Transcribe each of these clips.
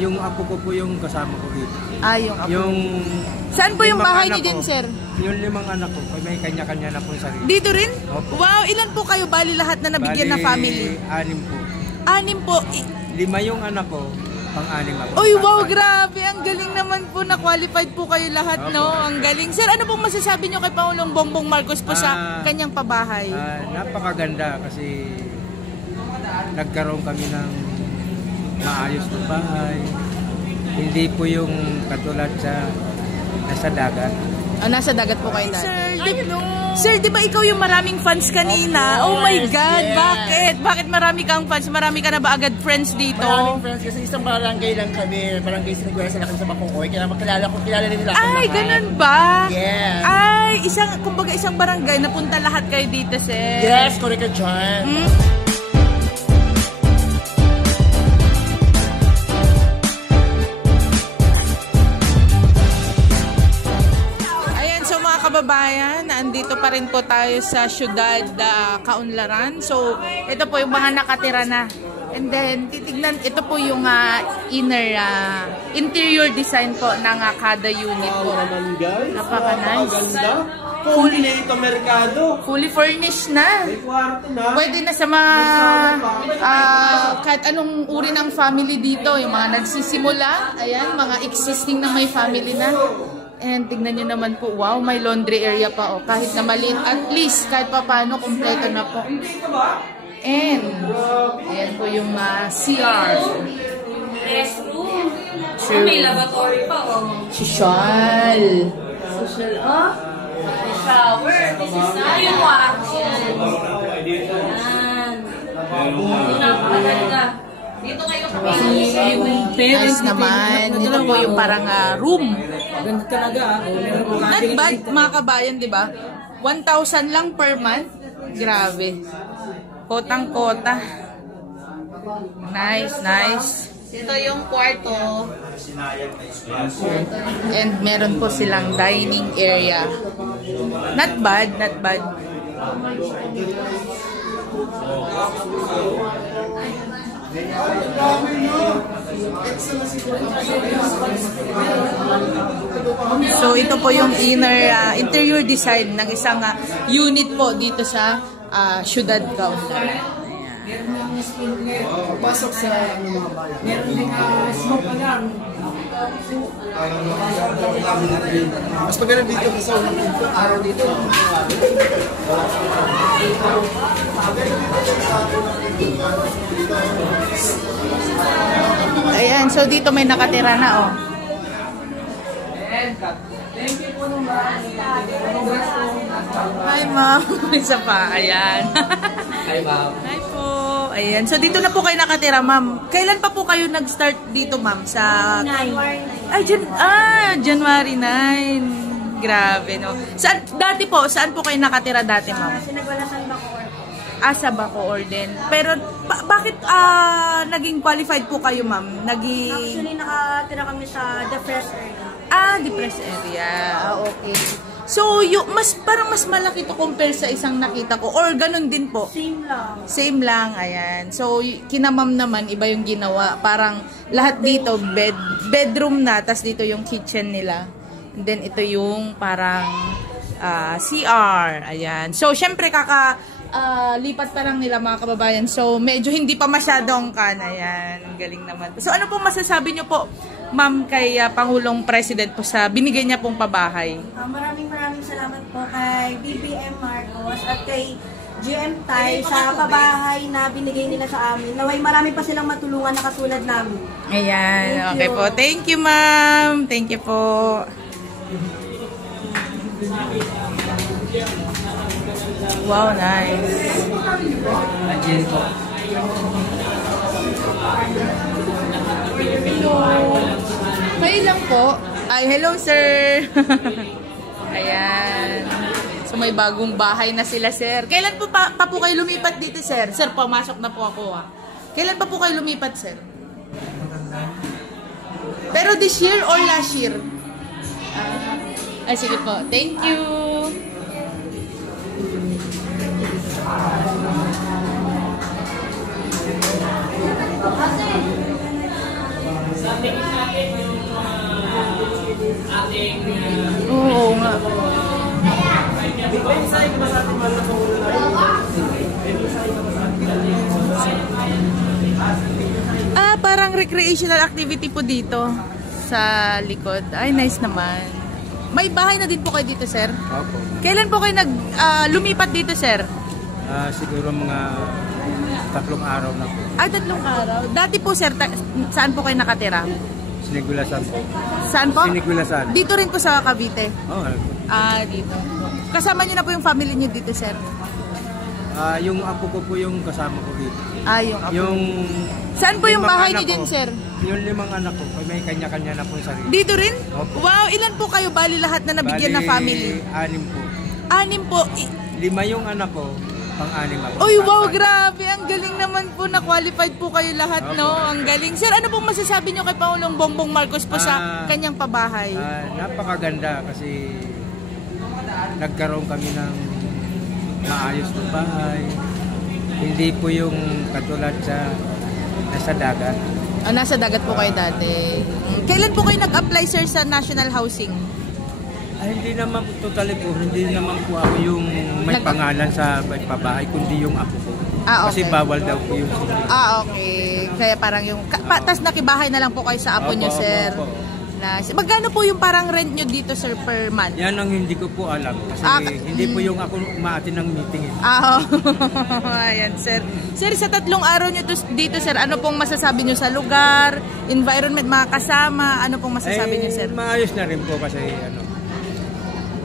Yung apo ko po yung kasama ko dito. Yung apo. Saan po yung limang bahay anak niyo din, ko. sir? Yung 5 anak ko, may kanya-kanya na po sarili. Dito rin? Opo. Wow, ilan po kayo bali lahat na nabigyan na family? 6 po. 6 po. 5 yung anak ko, pang-6 ako. Uy, wow, grabe. Ang galing naman po na qualified po kayo lahat, no? Ang galing. Sir, ano pong masasabi nyo kay Pangulong Bongbong Marcos po sa kanyang pabahay? Napakaganda kasi nagkaroon kami ng maayos na bahay. Hindi po yung katulad sa nasa dagat. Nasa dagat po kayo dati. Sir, di ba ikaw yung maraming fans kanina? Oh my God, yes. Bakit? Bakit marami kang fans? Marami ka na ba agad friends dito? Maraming friends kasi isang barangay lang kami. Barangay Siniguelas na kami sa Bacoor. Kaya kilala rin nila. Ay, ganun ba? Yes. Ay, kumbaga isang barangay, napunta lahat kayo dito, sir. Yes, correct ka dyan. Kababayan, andito pa rin po tayo sa siyudad Kaunlaran. So, ito po yung mga nakatira na. And then, titignan, ito po yung interior design po ng kada unit po. Napaka-nice. Fully furnished na. Pwede na sa mga kahit anong uri ng family dito. Yung mga nagsisimula, ayan, mga existing na may family na. And tignan nyo naman po, wow, may laundry area pa, kahit na maliit, at least, kahit pa paano, kompleto na po. And, ayan po yung CR. Restroom. May lavatory pa, Social. Social, may shower. This is not yung kwarto. Ayan. Napakaganda. Dito kayo kami. Nice naman. Ito po yung parang room. Ganda talaga. Not bad, mga kabayan, di ba? 1,000 lang per month. Grabe. Kotang-kota. Nice, nice. Ito yung kwarto. And meron po silang dining area. Not bad, not bad. So ito po yung interior design ng isang unit po dito sa Ciudad Kaunlaran. Pasok sa mga bayan. Meron din smoke alarm. Mas maganda dito sa unang araw dito. Ayan, so dito may nakatira na, Thank you po naman. Hi, ma'am. Isa pa, ayan. Hi, ma'am. Hi po. Ayan, so dito na po kayo nakatira, ma'am. Kailan pa po kayo nag-start dito, ma'am? Sa January 9. Grabe, no? Dati po, saan po kayo nakatira dati, ma'am? Sinagwalasan Bacoor. Sa Bacoor din. Pero bakit naging qualified po kayo, ma'am? Actually, nakatira kami sa the first area. Depressed area. Okay. So, parang mas malaki to compare sa isang nakita ko. Or ganun din po? Same lang. Same lang, ayan. So, kina ma'am naman, iba yung ginawa. Parang lahat dito, bedroom na, tas dito yung kitchen nila. And then, ito yung parang CR. Ayan. So, syempre, lipat pa lang nila mga kababayan. So, medyo hindi pa masyadong ayan. Galing naman. So, ano pong masasabi nyo po, ma'am, kay Pangulong President po sa binigay niya pong pabahay? Maraming salamat po kay BBM Marcos at kay GM Tay sa pabahay na binigay nila sa amin. Naway marami pa silang matulungan na katulad namin. Ayan. Okay po. Thank you, ma'am. Thank you po. Wow, nice. May lang po. Hello, sir. Ayan. So, may bagong bahay na sila, sir. Kailan po pa po kayo lumipat dito, sir? Sir, pumasok na po ako, Kailan pa po kayo lumipat, sir? Pero this year or last year? Sige po. Thank you. Oo nga. Parang recreational activity po dito sa likod. Ay, nice naman. May bahay na din po kayo dito, sir? Opo. Kailan po kayo lumipat dito, sir? Siguro mga 3 araw na po. 3 araw. Dati po, sir, saan po kayo nakatira? Sinigulasan po. Saan po? Sinigulasan. Dito rin po sa Cavite? Oo. Dito. Kasama niyo na po yung family niyo dito, sir? Yung apo ko po yung kasama ko dito. Yung apo. Saan po yung 5 bahay anak niyo din, ko. sir? Yung 5 anak ko, may kanya-kanya na po yung sarili. Dito rin? Opo. Wow, ilan po kayo bali lahat na nabigyan na family? 6 po. 6 po. 5 yung anak ko, pang-6 ako. Uy, wow, grabe. Ang galing naman po na qualified po kayo lahat, no? Ang galing. Sir, ano pong masasabi niyo kay Pangulong Bongbong Marcos po sa kanyang pabahay? Napakaganda kasi nagkaroon kami ng maayos na bahay. Hindi po yung katulad sa nasa dagat. Nasa dagat po kayo dati. Kailan po kayo nag-apply, sir, sa National Housing? Hindi naman po totally po. Hindi naman po ako yung may pangalan sa pabahay, kundi yung apo ko. Okay. Kasi bawal daw po yung singil. Okay. Kaya parang yung... tas nakibahay na lang po kayo sa apo nyo, sir. Magkano po yung parang rent nyo dito, sir, per month? Yan ang hindi ko po alam. Kasi hindi po yung ako umaatin ng meeting. Ayan, sir. Sir, sa 3 araw nyo dito, sir, ano pong masasabi nyo sa lugar, environment, mga kasama, ano pong masasabi nyo, sir? Maayos na rin po kasi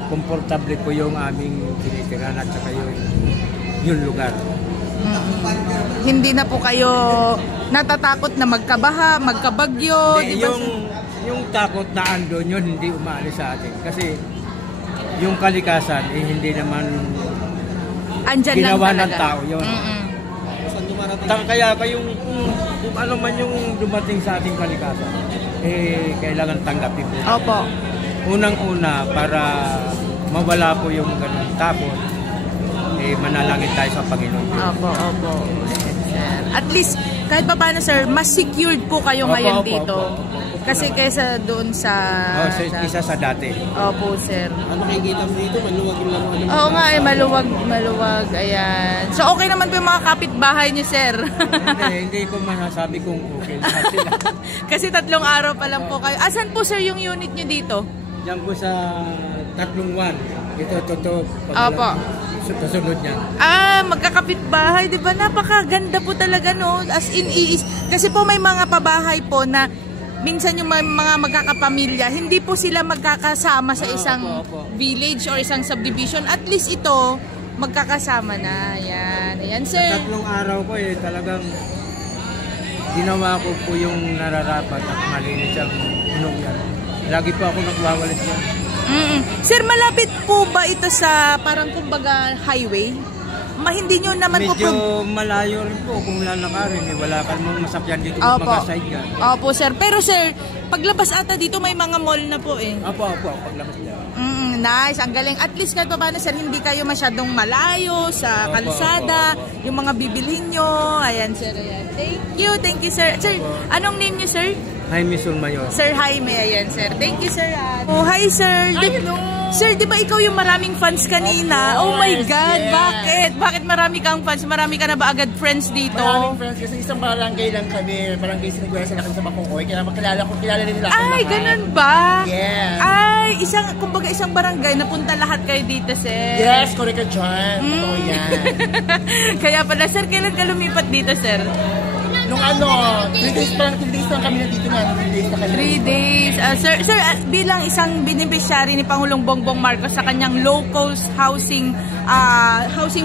komportable po yung aming tinitiran at saka yung lugar. Hindi na po kayo natatakot na magkabaha, magkabagyo, di ba? Yung takot na andon yun, hindi umaalis sa atin. Kasi yung kalikasan, hindi naman andyan ginawa lang ng tao yun. Kaya kung ano man yung dumating sa ating kalikasan, kailangan tanggapin po. Opo. Unang-una, para mawala po yung ganun tapon, manalangin tayo sa Panginoon. Opo. Sir. At least, kahit pa paano, sir, mas secured po kayo ngayon dito. Kasi kaysa doon sa... isa sa dati. Opo, sir. Ano makikita mo dito? Maluwag yung laruan. Oo nga, maluwag. Ayan. So, okay naman po yung mga kapitbahay niyo, sir? hindi ko masasabi kung okay lahat sila. Kasi 3 araw pa lang po kayo. Asan po, sir, yung unit niyo dito? Diyan po sa 3-1. Ito, totoo. Opo. Kasunod niya. Magkakapitbahay, di ba? Napakaganda po talaga, no? As in, kasi po may mga pabahay po na minsan yung mga magkakapamilya, hindi po sila magkakasama sa isang village or isang subdivision. At least ito, magkakasama na. Ayan, sir. Sa 3 araw po, talagang ginawa ko po yung nararapat at malinis ang unong yan. Lagi po ako nagwawalis yan. Sir, malapit po ba ito sa parang kumbaga highway? Hindi nyo naman medyo malayo rin po kung lalakarin. Wala ka namang masakyan dito mag-side yan. Opo, sir. Pero sir, paglabas ata dito may mga mall na po eh. Opo, paglabas niya. Nice, ang galing. At least kahit pa paano, sir, hindi kayo masyadong malayo sa kalsada, yung mga bibilhin nyo. Ayan, sir. Ayan. Thank you, sir. Sir, anong name nyo, sir? Jaime Sulmayor. Sir Jaime, ayan, sir. Thank you, sir. Hi, sir. Sir, di ba ikaw yung maraming fans kanina? Oh my God, bakit? Bakit marami kang fans? Marami ka na ba agad friends dito? Maraming friends kasi isang barangay lang kami. Barangay Sinigurasan lang kami sa Bacoor. Kaya kilala nila ako. Ay, ganun ba? Yes. Ay, kumbaga isang barangay, napunta lahat kayo dito, sir. Yes, correct ka dyan. Oo, yan. Kaya pala, sir, kailan ka lumipat dito, sir? Nung 3 days lang kami nandito na. 3 days na kami. 3 days. Sir, bilang isang beneficiary ni Pangulong Bongbong Marcos sa kanyang low-cost housing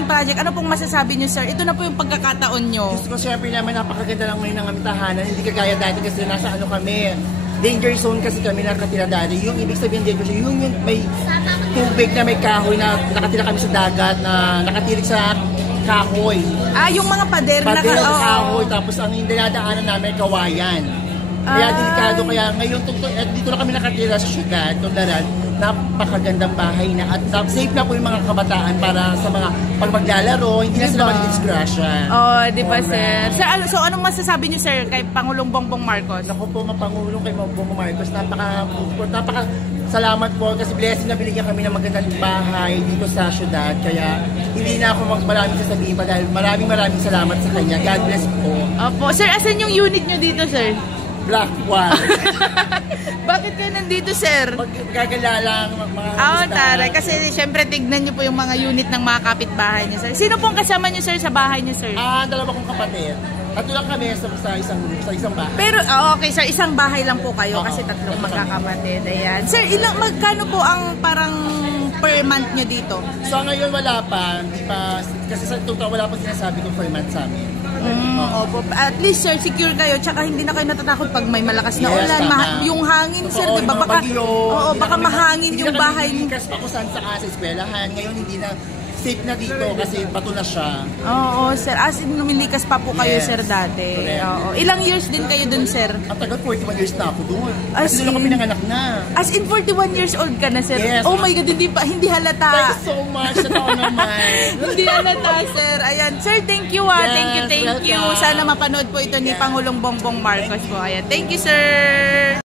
project, ano pong masasabi niyo, sir? Ito na po yung pagkakataon niyo. Gusto ko siyempre naman napakaganda lang ngayon ng aming tahanan. Hindi kagaya dati kasi nasa kami. Danger zone kasi kami nakatira dati. Yung ibig sabihin danger zone, yung may tubig na may kahoy na nakatira kami sa dagat na nakatirik sa kahoy. Yung mga pader na kahoy, tapos ang dinadaanan namin kawayan. Kaya delikado, kaya ngayon dito na kami nakatira sa syudad, Tularan, napakagandang bahay na at safe na po yung mga kabataan para sa mga pag maglalaro, hindi na sila mag-disgrasya. Oh, di ba, sir? Sir, so anong masasabi niyo, sir, kay Pangulong Bongbong Marcos? Ako po, Mapangulong kay Bongbong Marcos, napaka salamat po kasi blessing na binigyan kami ng magandang bahay dito sa syudad. Kaya hindi na ako maraming sasabihin pa dahil maraming salamat sa kanya. God bless po. Opo. Sir, asan yung unit nyo dito, sir? Black one. Bakit kayo nandito, sir? Magagala lang mga Tara. Kasi syempre tignan nyo po yung mga unit ng mga kapitbahay nyo, sir. Sino pong kasama nyo, sir, sa bahay nyo, sir? Dalawa kong kapatid. Tatlo lang kami sa isang bahay. Pero, okay, sir, isang bahay lang po kayo kasi tatlong magkakapatid. Ayan. Sir, magkano po ang parang per month nyo dito? So ngayon wala pa, hindi pa, kasi sa totoo wala pa sinasabi ko per month sa amin. Opo. At least, sir, secure kayo, tsaka hindi na kayo natatakot pag may malakas na Yes, ulan. tama. Yung hangin, sir, Oo, di ba? yung Baka, bagyo. baka mahangin yung bahay. Hindi na kami pa kung saan sa eskwelahan. Ngayon hindi na safe na dito kasi bato na siya. Oo, sir. As in, lumilikas pa po kayo, Yes, sir, dati. correct. Oo. Ilang years din kayo dun, sir? Ang tagal, 41 years na ako doon. As Kasi doon ako in? pinanganak na. As in, 41 years old ka na, sir? Yes. Oh my God, hindi halata. Thank you so much. Totoo naman. Hindi halata, sir. Ayan. Sir, thank you, ah. Yes, Thank you. welcome. Sana mapanood po ito ni Pangulong Bongbong Marcos po. Ayan. Thank you, sir.